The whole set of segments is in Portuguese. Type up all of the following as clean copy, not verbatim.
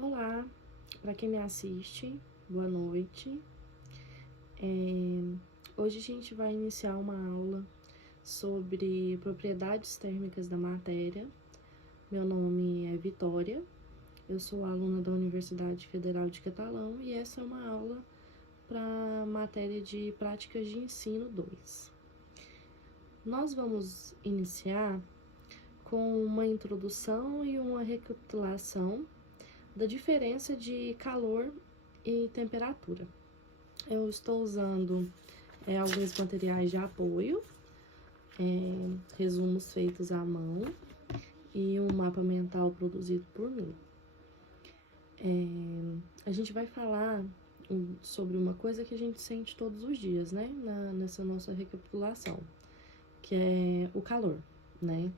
Olá, para quem me assiste, boa noite. Hoje a gente vai iniciar uma aula sobre propriedades térmicas da matéria. Meu nome é Vitória, eu sou aluna da Universidade Federal de Catalão e essa é uma aula para matéria de práticas de ensino 2. Nós vamos iniciar com uma introdução e uma recapitulação da diferença de calor e temperatura. Eu estou usando alguns materiais de apoio, resumos feitos à mão e um mapa mental produzido por mim. A gente vai falar sobre uma coisa que a gente sente todos os dias, né, nessa nossa recapitulação, que é o calor, né?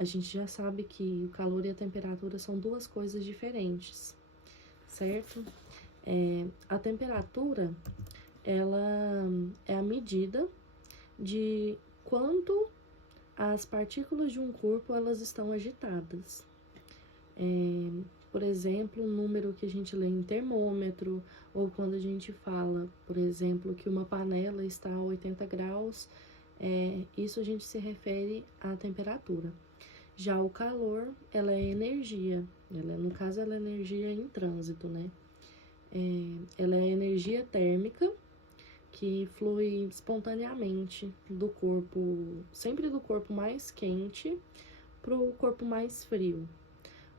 A gente já sabe que o calor e a temperatura são duas coisas diferentes, certo? A temperatura, ela é a medida de quanto as partículas de um corpo elas estão agitadas. Por exemplo, o número que a gente lê em termômetro, ou quando a gente fala, por exemplo, que uma panela está a 80 graus, isso a gente se refere à temperatura. Já o calor, ela é energia, no caso ela é energia em trânsito, né? Ela é energia térmica que flui espontaneamente do corpo, sempre do corpo mais quente para o corpo mais frio.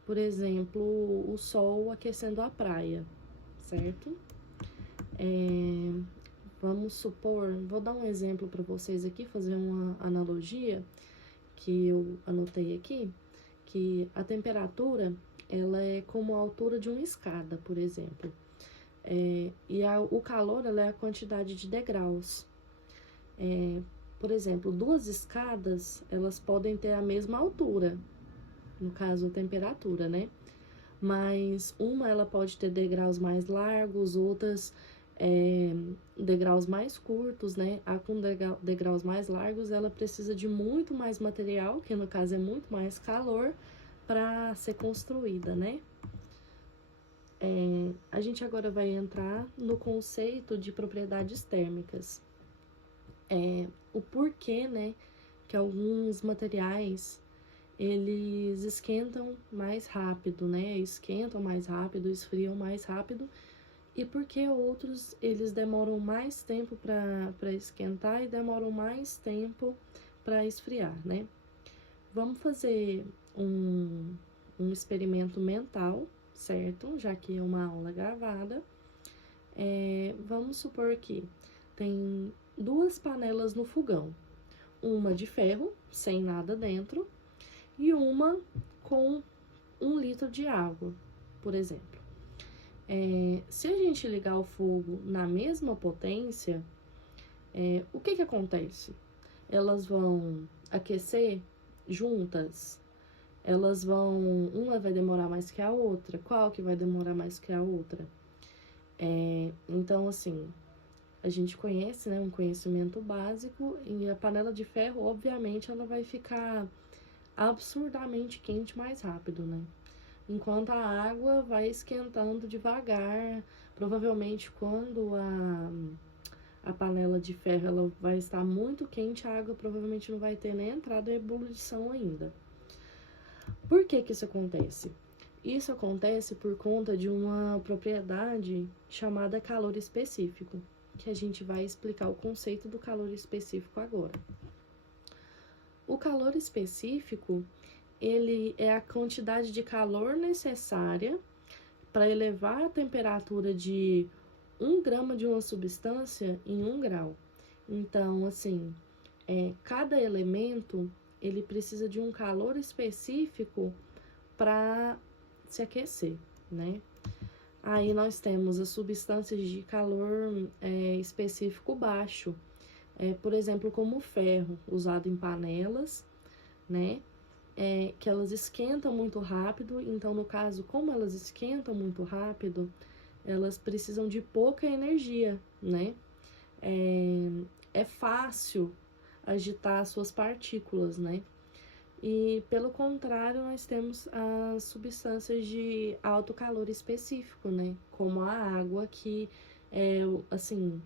Por exemplo, o sol aquecendo a praia, certo? Vamos supor, vou dar um exemplo para vocês aqui, fazer uma analogia que eu anotei aqui, que a temperatura, ela é como a altura de uma escada, por exemplo. O calor, ela é a quantidade de degraus. Por exemplo, duas escadas, elas podem ter a mesma altura, no caso, a temperatura, né? Mas uma, ela pode ter degraus mais largos, outras degraus mais curtos, né? A com degraus mais largos, ela precisa de muito mais material, que no caso é muito mais calor, para ser construída, né? A gente agora vai entrar no conceito de propriedades térmicas. O porquê, né, que alguns materiais, eles esquentam mais rápido, né? Esquentam mais rápido, esfriam mais rápido, e porque outros, eles demoram mais tempo para esquentar e demoram mais tempo para esfriar, né? Vamos fazer um experimento mental, certo? Já que é uma aula gravada. Vamos supor que tem duas panelas no fogão. Uma de ferro, sem nada dentro, e uma com 1 litro de água, por exemplo. Se a gente ligar o fogo na mesma potência, o que acontece? Elas vão aquecer juntas? Uma vai demorar mais que a outra? Qual que vai demorar mais que a outra? Então, assim, a gente conhece, né, um conhecimento básico, e a panela de ferro, obviamente, ela vai ficar absurdamente quente mais rápido, né? Enquanto a água vai esquentando devagar, provavelmente quando a panela de ferro ela vai estar muito quente, a água provavelmente não vai ter nem entrado em ebulição ainda. Por que isso acontece? Isso acontece por conta de uma propriedade chamada calor específico, que a gente vai explicar o conceito do calor específico agora. O calor específico, ele é a quantidade de calor necessária para elevar a temperatura de 1 grama de uma substância em 1 grau. Então, assim, cada elemento, ele precisa de um calor específico para se aquecer, né? Aí nós temos as substâncias de calor específico baixo, por exemplo, como o ferro, usado em panelas, né? Que elas esquentam muito rápido, então, no caso, como elas esquentam muito rápido, elas precisam de pouca energia, né? É fácil agitar as suas partículas, né? E, pelo contrário, nós temos as substâncias de alto calor específico, né? Como a água, que é, assim,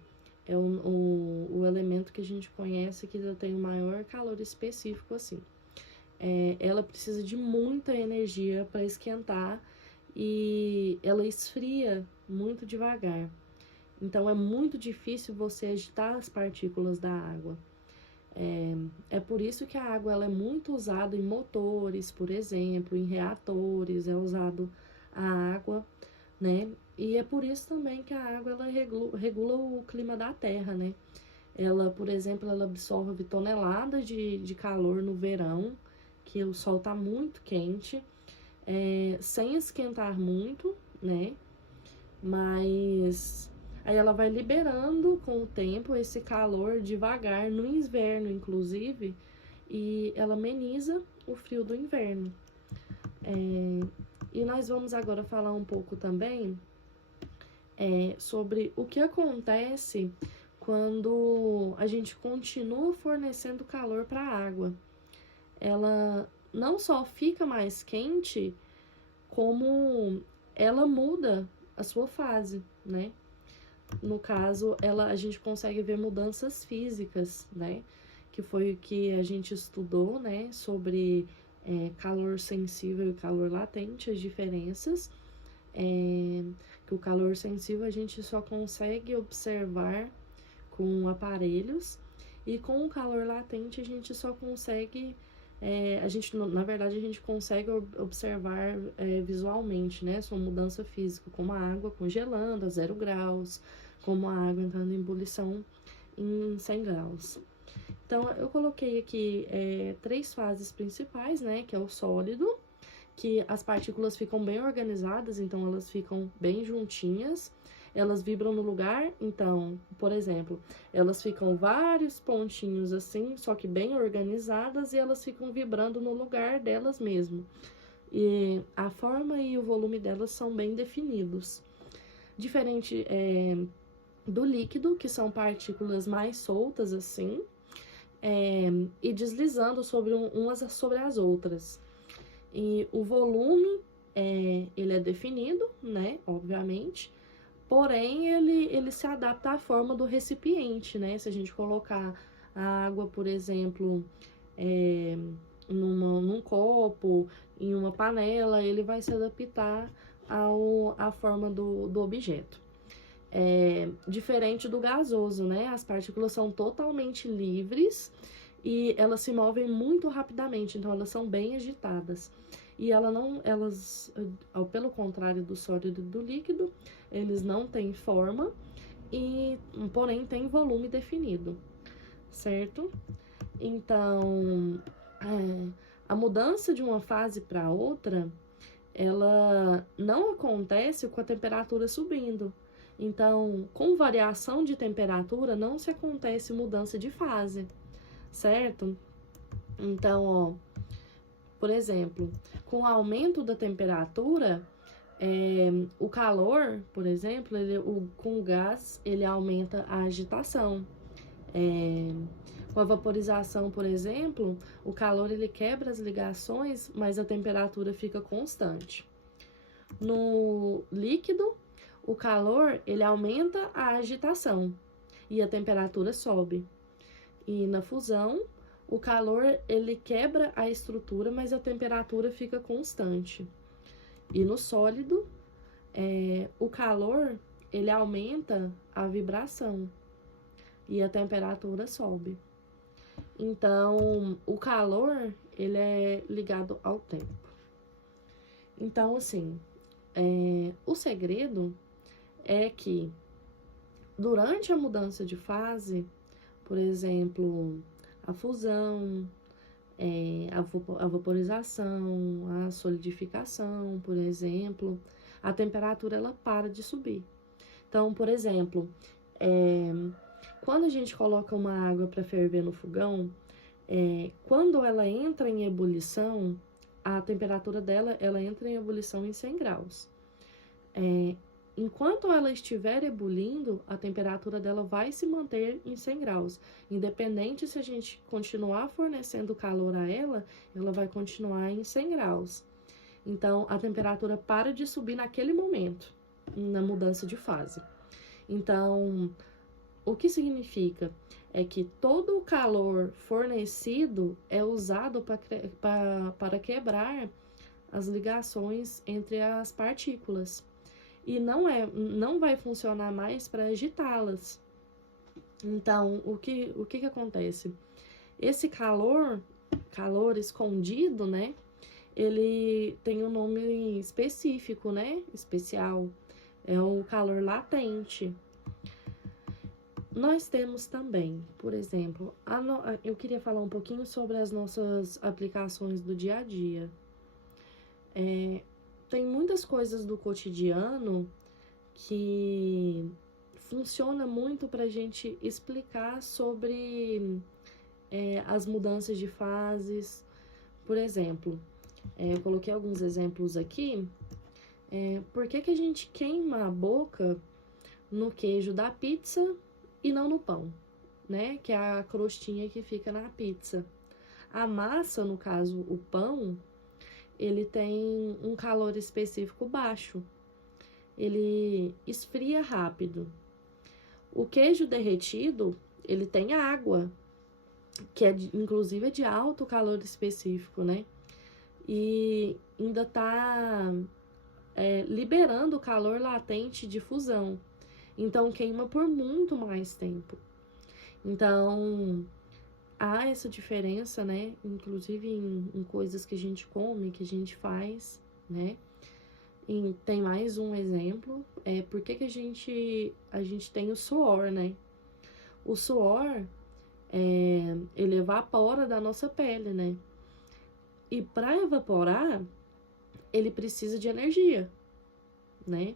é o elemento que a gente conhece que tem o maior calor específico, assim. Ela precisa de muita energia para esquentar e ela esfria muito devagar. Então, é muito difícil você agitar as partículas da água. É por isso que a água ela é muito usada em motores, por exemplo, em reatores, é usado a água, né? E é por isso também que a água ela regula o clima da Terra, né? Ela, por exemplo, ela absorve toneladas de calor no verão, que o sol está muito quente, sem esquentar muito, né? Mas aí ela vai liberando com o tempo esse calor devagar, no inverno, inclusive, e ela ameniza o frio do inverno. E nós vamos agora falar um pouco também sobre o que acontece quando a gente continua fornecendo calor para a água. Ela não só fica mais quente, como ela muda a sua fase, né? No caso, a gente consegue ver mudanças físicas, né? Que foi o que a gente estudou, né? Sobre calor sensível e calor latente, as diferenças. Que o calor sensível a gente só consegue observar com aparelhos, e com o calor latente a gente só consegue, na verdade, a gente consegue observar visualmente, né? Sua mudança física, como a água congelando a 0 graus, como a água entrando em ebulição em 100 graus. Então, eu coloquei aqui 3 fases principais, né? Que é o sólido, que as partículas ficam bem organizadas, então elas ficam bem juntinhas, elas vibram no lugar, então, por exemplo, elas ficam vários pontinhos assim, só que bem organizadas, e elas ficam vibrando no lugar delas mesmo. E a forma e o volume delas são bem definidos. Diferente do líquido, que são partículas mais soltas assim, e deslizando sobre umas sobre as outras. E o volume, ele é definido, né, obviamente, porém ele se adapta à forma do recipiente, né? Se a gente colocar a água, por exemplo, num copo, em uma panela, ele vai se adaptar à forma do objeto. Diferente do gasoso, né? As partículas são totalmente livres e elas se movem muito rapidamente, então elas são bem agitadas. E pelo contrário do sólido e do líquido, eles não têm forma, porém têm volume definido, certo? Então, a mudança de uma fase para outra, ela não acontece com a temperatura subindo. Então, com variação de temperatura, não se acontece mudança de fase, certo? Então, ó, por exemplo, com o aumento da temperatura, o calor, por exemplo, com o gás, ele aumenta a agitação. Com a vaporização, por exemplo, o calor ele quebra as ligações, mas a temperatura fica constante. No líquido, o calor ele aumenta a agitação e a temperatura sobe. E na fusão, o calor ele quebra a estrutura, mas a temperatura fica constante. E no sólido, o calor ele aumenta a vibração e a temperatura sobe. Então, o calor ele é ligado ao tempo. Então, assim, o segredo é que durante a mudança de fase, por exemplo, a fusão, a vaporização, a solidificação, por exemplo, a temperatura ela para de subir. Então, por exemplo, quando a gente coloca uma água para ferver no fogão, quando ela entra em ebulição, a temperatura dela ela entra em ebulição em 100 graus. enquanto ela estiver ebulindo, a temperatura dela vai se manter em 100 graus. Independente se a gente continuar fornecendo calor a ela, ela vai continuar em 100 graus. Então, a temperatura para de subir naquele momento, na mudança de fase. Então, o que significa? É que todo o calor fornecido é usado para quebrar as ligações entre as partículas. E não vai funcionar mais para agitá-las. Então, o que acontece? Esse calor escondido, né? Ele tem um nome específico, né? Especial. É o calor latente. Nós temos também, por exemplo, eu queria falar um pouquinho sobre as nossas aplicações do dia a dia. Tem muitas coisas do cotidiano que funciona muito para a gente explicar sobre as mudanças de fases. Por exemplo, eu coloquei alguns exemplos aqui. Por que a gente queima a boca no queijo da pizza e não no pão, né? Que é a crostinha que fica na pizza. A massa, no caso, o pão, ele tem um calor específico baixo. Ele esfria rápido. O queijo derretido, ele tem água, que inclusive é de alto calor específico, né? E ainda tá liberando o calor latente de fusão. Então, queima por muito mais tempo. Então, há essa diferença, né? Inclusive em coisas que a gente come, que a gente faz, né? E tem mais um exemplo. Por que a gente tem o suor, né? O suor, ele evapora da nossa pele, né? E para evaporar, ele precisa de energia, né?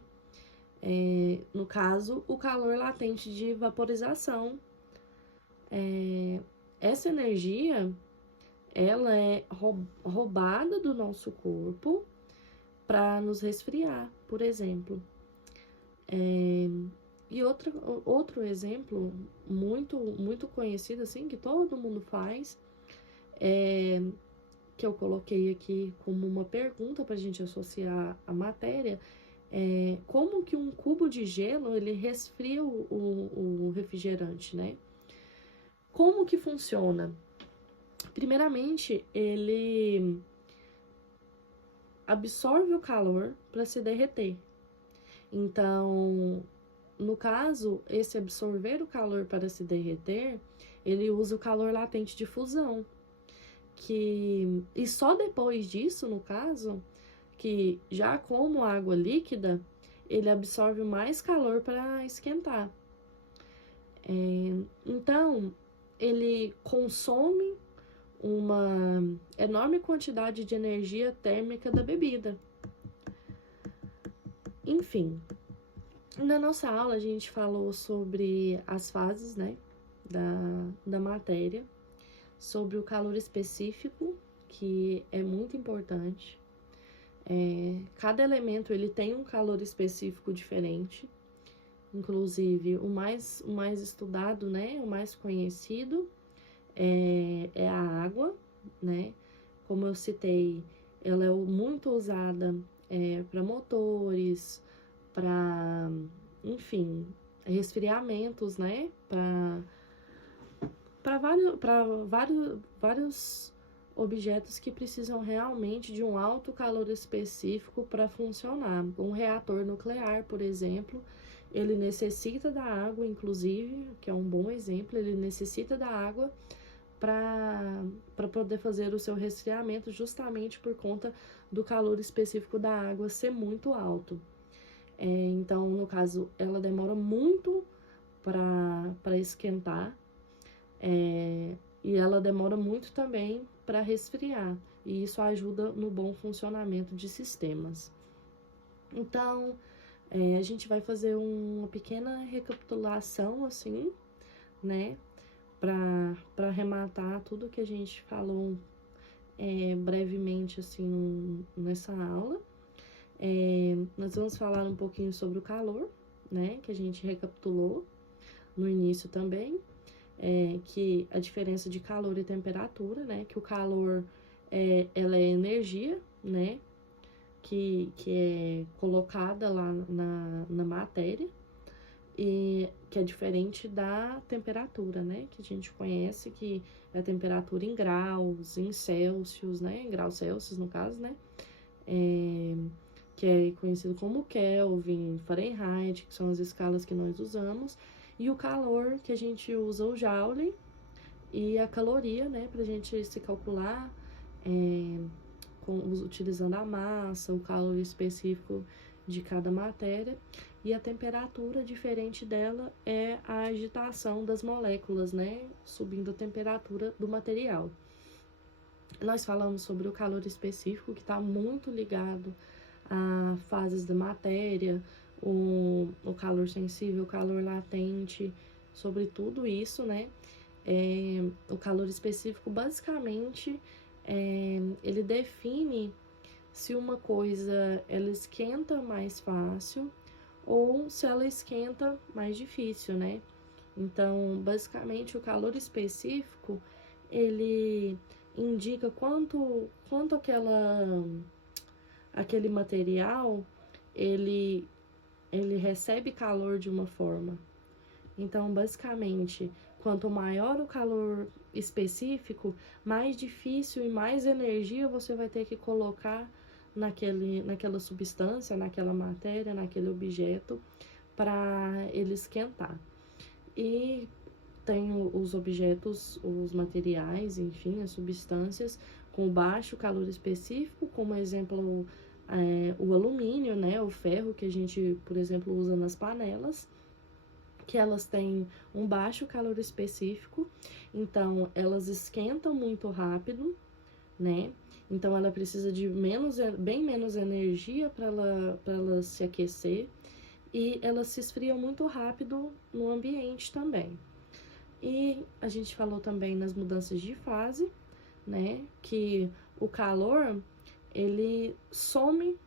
No caso, o calor latente de vaporização. Essa energia, ela é roubada do nosso corpo para nos resfriar, por exemplo. E outro exemplo muito conhecido, assim, que todo mundo faz, que eu coloquei aqui como uma pergunta para a gente associar a matéria, como que um cubo de gelo, ele resfria o refrigerante, né? Como que funciona? Primeiramente, ele absorve o calor para se derreter. Então, no caso, esse absorver o calor para se derreter, ele usa o calor latente de fusão. E só depois disso, no caso, que já como água líquida, ele absorve mais calor para esquentar. Então, ele consome uma enorme quantidade de energia térmica da bebida. Enfim, na nossa aula a gente falou sobre as fases, né, da matéria, sobre o calor específico, que é muito importante. Cada elemento ele tem um calor específico diferente. Inclusive, o mais estudado, né, o mais conhecido é a água, né? Como eu citei, ela é muito usada para motores, para, enfim, resfriamentos, né? Para vários objetos que precisam realmente de um alto calor específico para funcionar. Um reator nuclear, por exemplo, ele necessita da água, inclusive, que é um bom exemplo, ele necessita da água para poder fazer o seu resfriamento, justamente por conta do calor específico da água ser muito alto. Então, no caso, ela demora muito para esquentar, e ela demora muito também para resfriar, e isso ajuda no bom funcionamento de sistemas. Então, a gente vai fazer uma pequena recapitulação, assim, né, para arrematar tudo que a gente falou brevemente, assim, nessa aula. Nós vamos falar um pouquinho sobre o calor, né, que a gente recapitulou no início também, que a diferença de calor e temperatura, né, que o calor ela é energia, né, que é colocada lá na matéria, e que é diferente da temperatura, né, que a gente conhece, que é a temperatura em graus, em Celsius, né, em graus Celsius no caso, né, que é conhecido como Kelvin, Fahrenheit, que são as escalas que nós usamos, e o calor, que a gente usa o Joule, e a caloria, né, pra gente se calcular, utilizando a massa, o calor específico de cada matéria, e a temperatura diferente dela é a agitação das moléculas, né, subindo a temperatura do material. Nós falamos sobre o calor específico, que está muito ligado a fases da matéria, o calor sensível, o calor latente, sobre tudo isso, né? O calor específico, basicamente, ele define se uma coisa ela esquenta mais fácil ou se ela esquenta mais difícil, né? Então, basicamente, o calor específico, ele indica quanto aquele material, ele recebe calor de uma forma. Então, basicamente, quanto maior o calor específico, mais difícil e mais energia você vai ter que colocar naquela substância, naquela matéria, naquele objeto, para ele esquentar. E tem os objetos, os materiais, enfim, as substâncias com baixo calor específico, como exemplo, o alumínio, né, o ferro, que a gente, por exemplo, usa nas panelas, que elas têm um baixo calor específico, então elas esquentam muito rápido, né? Então ela precisa de bem menos energia para ela se aquecer, e elas se esfriam muito rápido no ambiente também. E a gente falou também nas mudanças de fase, né? Que o calor, ele some,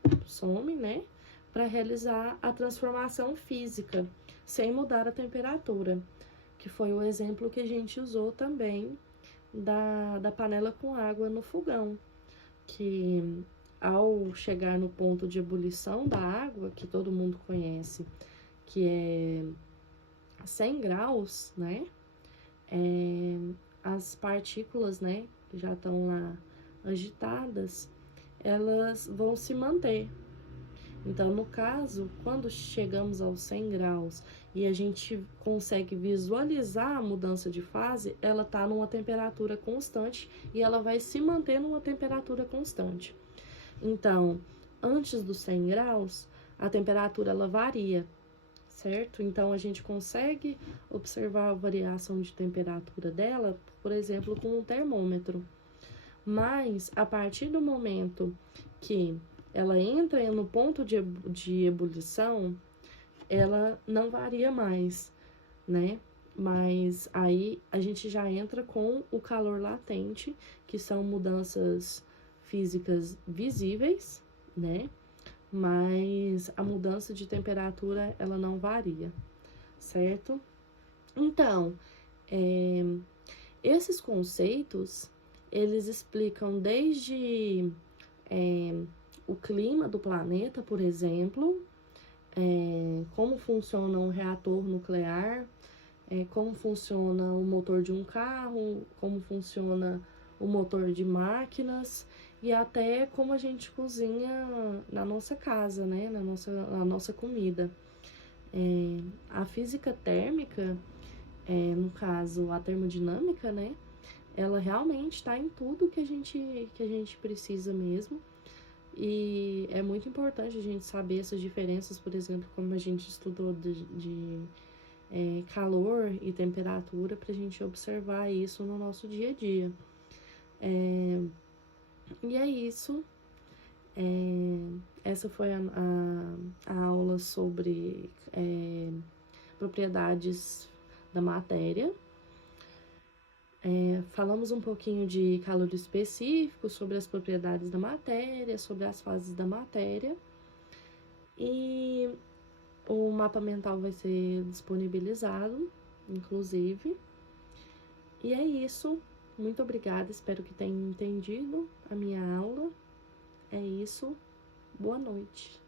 né? Para realizar a transformação física, sem mudar a temperatura, que foi o exemplo que a gente usou também da panela com água no fogão, que ao chegar no ponto de ebulição da água, que todo mundo conhece, que é 100 graus, né? As partículas, né, que já estão lá agitadas, elas vão se manter. Então, no caso, quando chegamos aos 100 graus e a gente consegue visualizar a mudança de fase, ela está numa temperatura constante e ela vai se manter numa temperatura constante. Então, antes dos 100 graus, a temperatura ela varia, certo? Então, a gente consegue observar a variação de temperatura dela, por exemplo, com um termômetro. Mas, a partir do momento que ela entra no ponto de ebulição, ela não varia mais, né? Mas aí a gente já entra com o calor latente, que são mudanças físicas visíveis, né? Mas a mudança de temperatura, ela não varia, certo? Então, esses conceitos, eles explicam desde o clima do planeta, por exemplo, como funciona um reator nuclear, como funciona o motor de um carro, como funciona o motor de máquinas e até como a gente cozinha na nossa casa, né, na nossa comida. A física térmica, no caso a termodinâmica, né, ela realmente está em tudo que a gente precisa mesmo. E é muito importante a gente saber essas diferenças, por exemplo, como a gente estudou de calor e temperatura, para a gente observar isso no nosso dia a dia. E é isso. Essa foi a aula sobre propriedades da matéria. Falamos um pouquinho de calor específico, sobre as propriedades da matéria, sobre as fases da matéria. E o mapa mental vai ser disponibilizado, inclusive. E é isso. Muito obrigada, espero que tenham entendido a minha aula. É isso. Boa noite.